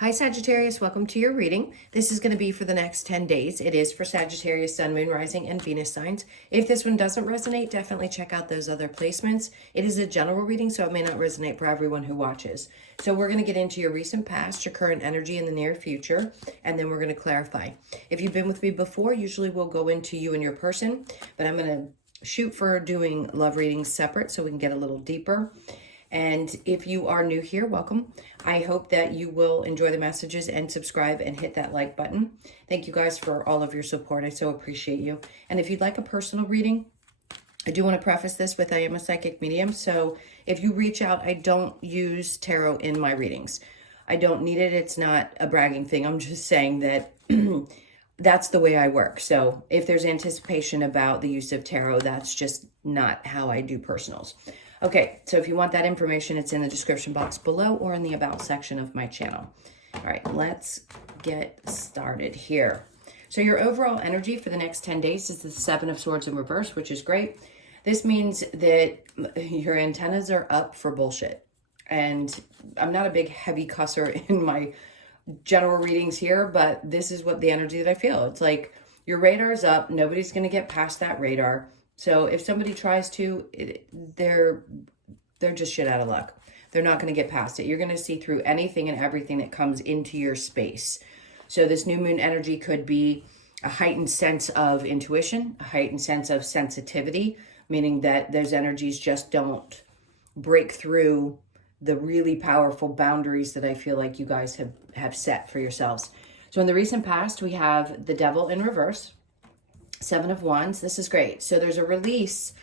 Hi Sagittarius, welcome to your reading. This is going to be for the next 10 days. It is for Sagittarius, Sun, Moon, Rising, and Venus signs. If this one doesn't resonate, definitely check out those other placements. It is a general reading, so it may not resonate for everyone who watches. So we're going to get into your recent past, your current energy in the near future, and then we're going to clarify. If you've been with me before, usually we'll go into you and your person, but I'm going to shoot for doing love readings separate so we can get a little deeper. And if you are new here, welcome. I hope that you will enjoy the messages and subscribe and hit that like button. Thank you guys for all of your support. I so appreciate you. And if you'd like a personal reading, I do want to preface this with I am a psychic medium. So if you reach out, I don't use tarot in my readings. I don't need it. It's not a bragging thing. I'm just saying that that's the way I work. So if there's anticipation about the use of tarot, that's just not how I do personals. Okay, so if you want that information, it's in the description box below or in the about section of my channel. All right, let's get started here. So your overall energy for the next 10 days is the Seven of Swords in reverse, which is great. This means that your antennas are up for bullshit. And I'm not a big heavy cusser in my general readings here, but this is what the energy that I feel. It's like your radar's up. Nobody's going to get past that radar. So if somebody tries to, they're just shit out of luck. They're not going to get past it. You're going to see through anything and everything that comes into your space. So this new moon energy could be a heightened sense of intuition, a heightened sense of sensitivity, meaning that those energies just don't break through the really powerful boundaries that I feel like you guys have set for yourselves. So in the recent past, we have the Devil in reverse. Seven of Wands. This is great. So there's a release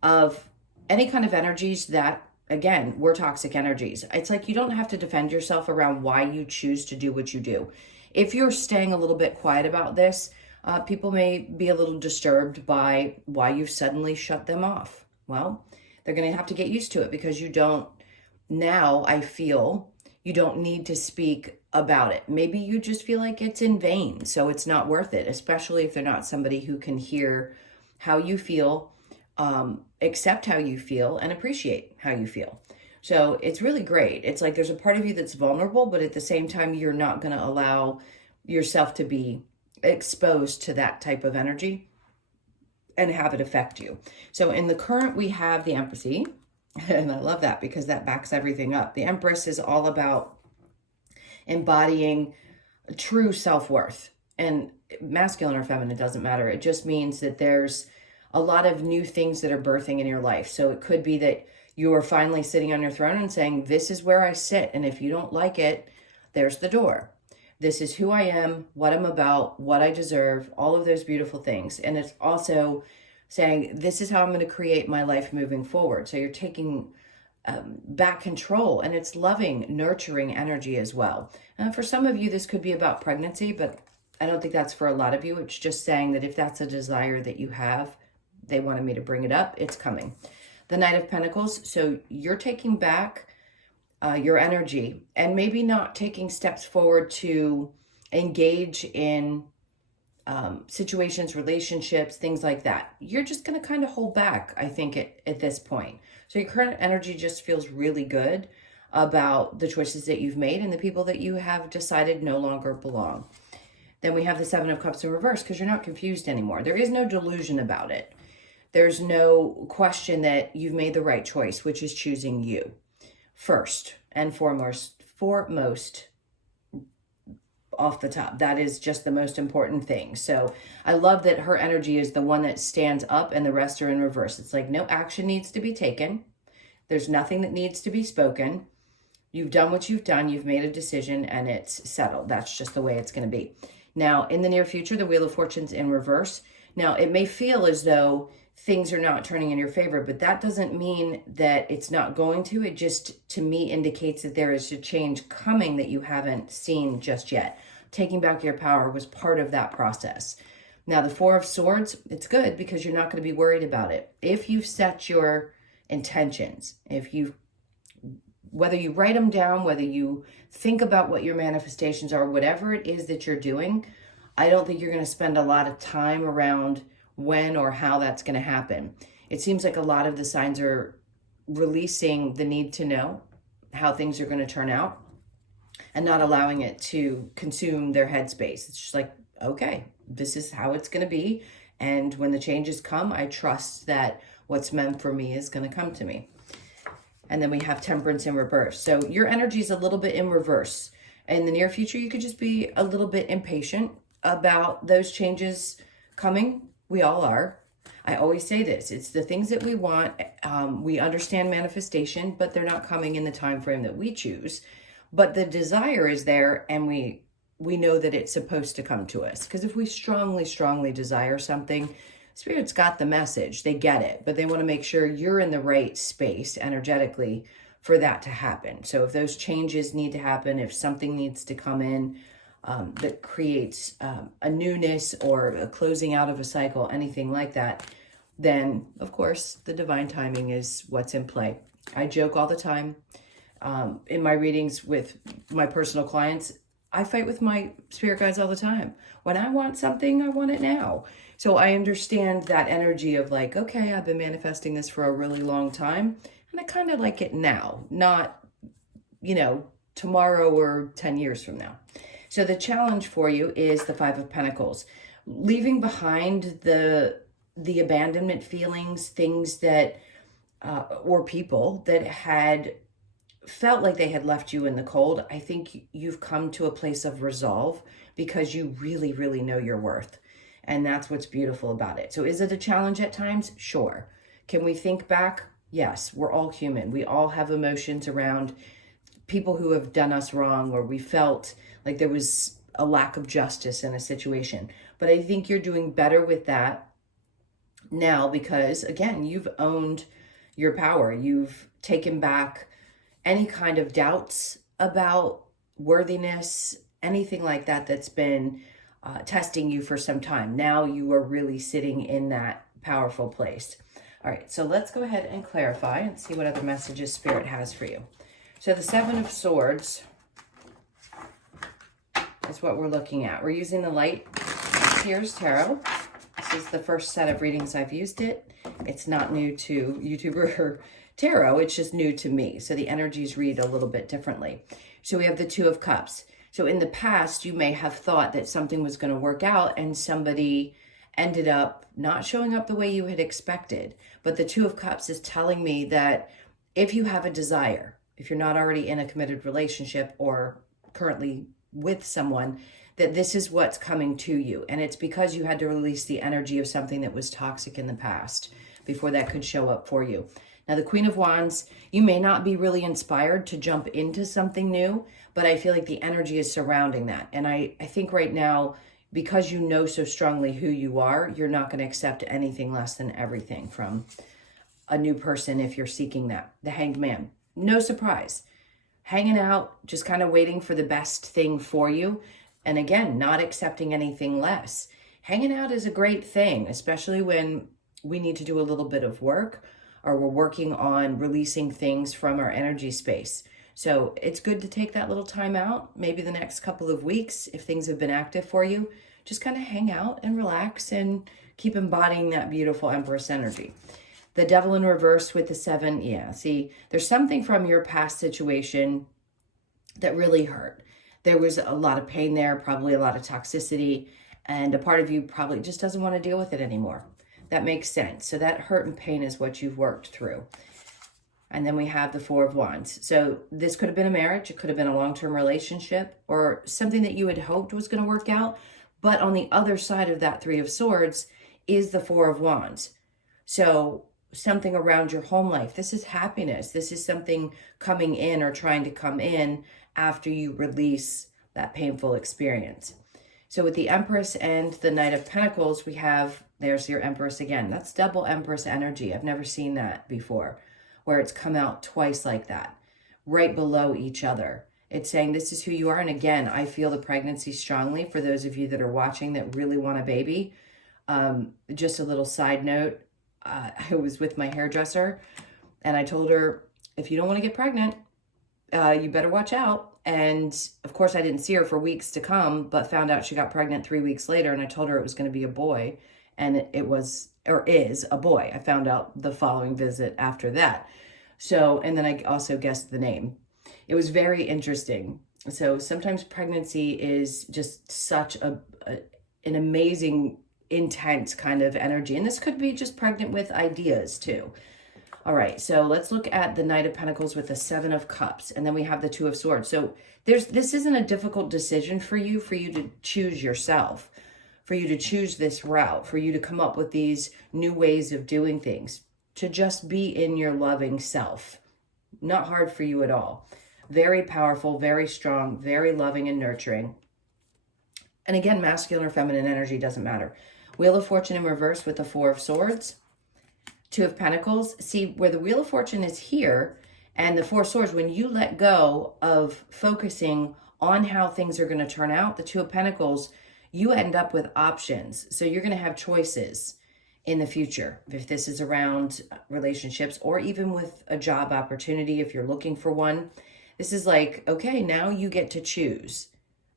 of any kind of energies that, again, were toxic energies. It's like you don't have to defend yourself around why you choose to do what you do. If you're staying a little bit quiet about this, people may be a little disturbed by why you've suddenly shut them off. Well, they're going to have to get used to it because you don't, now I feel you don't need to speak about it. Maybe you just feel like it's in vain, so it's not worth it, especially if they're not somebody who can hear how you feel, accept how you feel, and appreciate how you feel. So it's really great. It's like there's a part of you that's vulnerable, but at the same time, you're not going to allow yourself to be exposed to that type of energy and have it affect you. So in the current, we have the Empress, and I love that because that backs everything up. The Empress is all about embodying true self-worth, and masculine or feminine, it doesn't matter. It just means that there's a lot of new things that are birthing in your life. So it could be that you are finally sitting on your throne and saying, this is where I sit. And if you don't like it, there's the door. This is who I am, what I'm about, what I deserve, all of those beautiful things. And it's also saying, this is how I'm going to create my life moving forward. So you're taking back control, and it's loving, nurturing energy as well. And for some of you, this could be about pregnancy, but I don't think that's for a lot of you. It's just saying that if that's a desire that you have, they wanted me to bring it up, it's coming. The Knight of Pentacles. So you're taking back your energy and maybe not taking steps forward to engage in situations, relationships, things like that. You're just going to kind of hold back, I think, at this point. So your current energy just feels really good about the choices that you've made and the people that you have decided no longer belong. Then we have the Seven of Cups in reverse because you're not confused anymore. There is no delusion about it. There's no question that you've made the right choice, which is choosing you first and foremost off the top. That is just the most important thing. So I love that her energy is the one that stands up and the rest are in reverse. It's like no action needs to be taken. There's nothing that needs to be spoken. You've done what you've done. You've made a decision and it's settled. That's just the way it's going to be. Now, in the near future, the Wheel of Fortune's in reverse. Now, it may feel as though things are not turning in your favor, but that doesn't mean that it's not going to. It just, to me, indicates that there is a change coming that you haven't seen just yet. Taking back your power was part of that process. Now, the Four of Swords, it's good because you're not going to be worried about it. If you've set your intentions, whether you write them down, whether you think about what your manifestations are, whatever it is that you're doing, I don't think you're going to spend a lot of time around when or how that's going to happen. It seems like a lot of the signs are releasing the need to know how things are going to turn out. and not allowing it to consume their headspace. It's just like, okay, this is how it's going to be. And when the changes come, I trust that what's meant for me is going to come to me. And then we have Temperance in reverse. So your energy is a little bit in reverse. In the near future, you could just be a little bit impatient about those changes coming. We all are. I always say this, it's the things that we want. We understand manifestation, but they're not coming in the time frame that we choose. But the desire is there, and we know that it's supposed to come to us. Because if we strongly desire something, Spirit's got the message. They get it, but they want to make sure you're in the right space energetically for that to happen. So if those changes need to happen, if something needs to come in that creates a newness or a closing out of a cycle, anything like that, then of course the divine timing is what's in play. I joke all the time in my readings with my personal clients. I fight with my spirit guides all the time. When I want something, I want it now. So I understand that energy of like, okay, I've been manifesting this for a really long time, and I kind of like it now, not, tomorrow or 10 years from now. So the challenge for you is the Five of Pentacles, leaving behind the abandonment feelings, things that, or people that had felt like they had left you in the cold. I think you've come to a place of resolve because you really know your worth. And that's what's beautiful about it. So is it a challenge at times? Sure. Can we think back? Yes, we're all human. We all have emotions around people who have done us wrong, or we felt like there was a lack of justice in a situation. But I think you're doing better with that now because, again, you've owned your power. You've taken back any kind of doubts about worthiness, anything like that that's been testing you for some time. Now you are really sitting in that powerful place. All right, so let's go ahead and clarify and see what other messages Spirit has for you. So the Seven of Swords is what we're looking at. We're using the Light Tears Tarot. This is the first set of readings I've used it. It's not new to YouTuber or tarot, it's just new to me. So the energies read a little bit differently. So we have the Two of Cups. So in the past, you may have thought that something was going to work out and somebody ended up not showing up the way you had expected. But the Two of Cups is telling me that if you have a desire, if you're not already in a committed relationship or currently with someone, that this is what's coming to you. And it's because you had to release the energy of something that was toxic in the past before that could show up for you. Now, the Queen of Wands, you may not be really inspired to jump into something new, but I feel like the energy is surrounding that. And I think right now, because you know so strongly who you are, you're not going to accept anything less than everything from a new person if you're seeking that. The Hanged Man, no surprise. Hanging out, just kind of waiting for the best thing for you. And again, not accepting anything less. Hanging out is a great thing, especially when we need to do a little bit of work or we're working on releasing things from our energy space. So it's good to take that little time out, maybe the next couple of weeks, if things have been active for you, just kind of hang out and relax and keep embodying that beautiful Empress energy. The Devil in reverse with the Seven, yeah, see, there's something from your past situation that really hurt. There was a lot of pain there, probably a lot of toxicity, and a part of you probably just doesn't want to deal with it anymore. That makes sense. So that hurt and pain is what you've worked through. And then we have the Four of Wands. So this could have been a marriage. It could have been a long-term relationship or something that you had hoped was going to work out. But on the other side of that Three of Swords is the Four of Wands. So something around your home life. This is happiness. This is something coming in or trying to come in after you release that painful experience. So with the Empress and the Knight of Pentacles, we have, there's your Empress again. That's double Empress energy. I've never seen that before, where it's come out twice like that, right below each other. It's saying this is who you are. And again, I feel the pregnancy strongly for those of you that are watching that really want a baby. Just a little side note, I was with my hairdresser and I told her, if you don't want to get pregnant, you better watch out. And of course, I didn't see her for weeks to come, but found out she got pregnant 3 weeks later. And I told her it was going to be a boy, and it was, or is, a boy. I found out the following visit after that. So, and then I also guessed the name. It was very interesting. So sometimes pregnancy is just such an amazing, intense kind of energy. And this could be just pregnant with ideas too. All right, so let's look at the Knight of Pentacles with the Seven of Cups, and then we have the Two of Swords. So this isn't a difficult decision for you to choose yourself, for you to choose this route, for you to come up with these new ways of doing things, to just be in your loving self. Not hard for you at all. Very powerful, very strong, very loving and nurturing. And again, masculine or feminine energy doesn't matter. Wheel of Fortune in reverse with the Four of Swords. Two of Pentacles. See, where the Wheel of Fortune is here and the Four of Swords, when you let go of focusing on how things are going to turn out, the Two of Pentacles, you end up with options. So you're going to have choices in the future. If this is around relationships or even with a job opportunity, if you're looking for one, this is like, okay, now you get to choose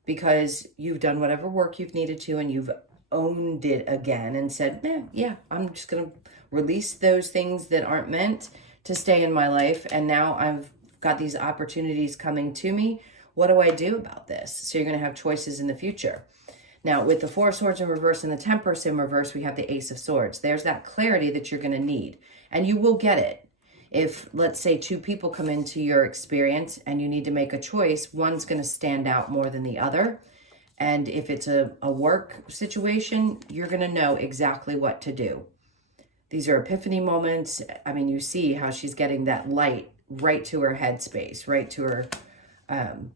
because you've done whatever work you've needed to and you've owned it again and said, yeah, I'm just going to release those things that aren't meant to stay in my life. And now I've got these opportunities coming to me. What do I do about this? So you're going to have choices in the future. Now, with the Four of Swords in reverse and the Temperance in reverse, we have the Ace of Swords. There's that clarity that you're going to need. And you will get it. If, let's say, two people come into your experience and you need to make a choice, one's going to stand out more than the other. And if it's a work situation, you're going to know exactly what to do. These are epiphany moments. I mean, you see how she's getting that light right to her headspace, right to her,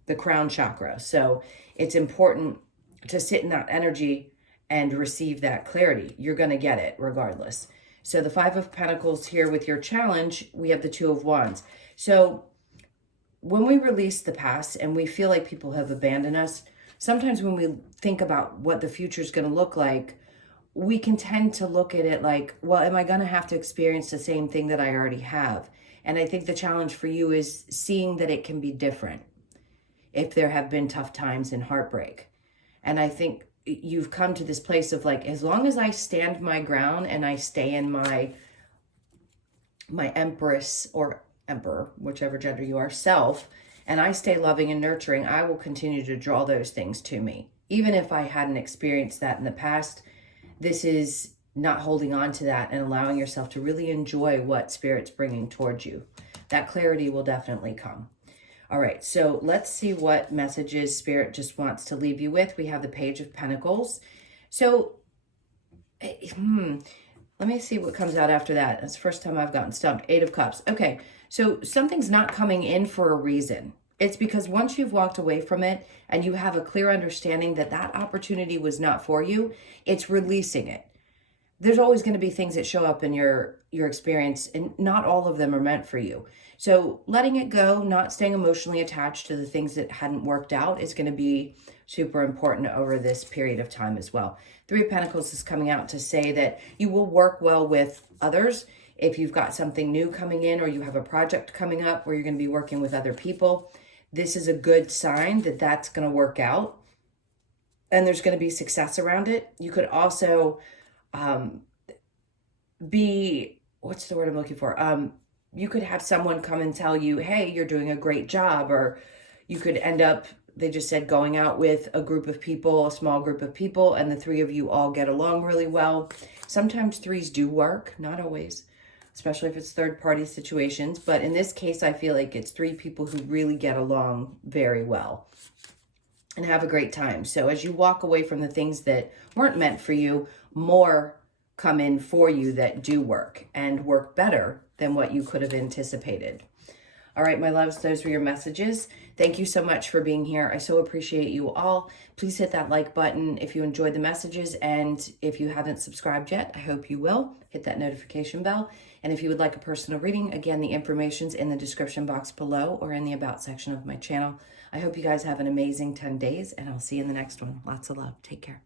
the crown chakra. So it's important to sit in that energy and receive that clarity. You're going to get it regardless. So the Five of Pentacles here with your challenge, we have the Two of Wands. So when we release the past and we feel like people have abandoned us, sometimes when we think about what the future is going to look like, we can tend to look at it like, well, am I going to have to experience the same thing that I already have? And I think the challenge for you is seeing that it can be different if there have been tough times and heartbreak. And I think you've come to this place of like, as long as I stand my ground and I stay in my Empress or Emperor, whichever gender you are, self, and I stay loving and nurturing, I will continue to draw those things to me. Even if I hadn't experienced that in the past, this is not holding on to that and allowing yourself to really enjoy what Spirit's bringing towards you. That clarity will definitely come. All right, so let's see what messages Spirit just wants to leave you with. We have the Page of Pentacles. So, let me see what comes out after that. That's the first time I've gotten stumped. Eight of Cups. Okay, so something's not coming in for a reason. It's because once you've walked away from it and you have a clear understanding that that opportunity was not for you, it's releasing it. There's always going to be things that show up in your experience, and not all of them are meant for you. So letting it go, not staying emotionally attached to the things that hadn't worked out is going to be super important over this period of time as well. Three of Pentacles is coming out to say that you will work well with others. If you've got something new coming in or you have a project coming up where you're going to be working with other people, this is a good sign that that's going to work out and there's going to be success around it. You could also what's the word I'm looking for? You could have someone come and tell you, hey, you're doing a great job. Or you could end up, they just said, going out with a group of people, a small group of people, and the three of you all get along really well. Sometimes threes do work, not always, especially if it's third-party situations. But in this case, I feel like it's three people who really get along very well and have a great time. So as you walk away from the things that weren't meant for you, more come in for you that do work and work better than what you could have anticipated. All right, my loves, those were your messages. Thank you so much for being here. I so appreciate you all. Please hit that like button if you enjoyed the messages. And if you haven't subscribed yet, I hope you will. Hit that notification bell. And if you would like a personal reading, again, the information's in the description box below or in the About section of my channel. I hope you guys have an amazing 10 days, and I'll see you in the next one. Lots of love. Take care.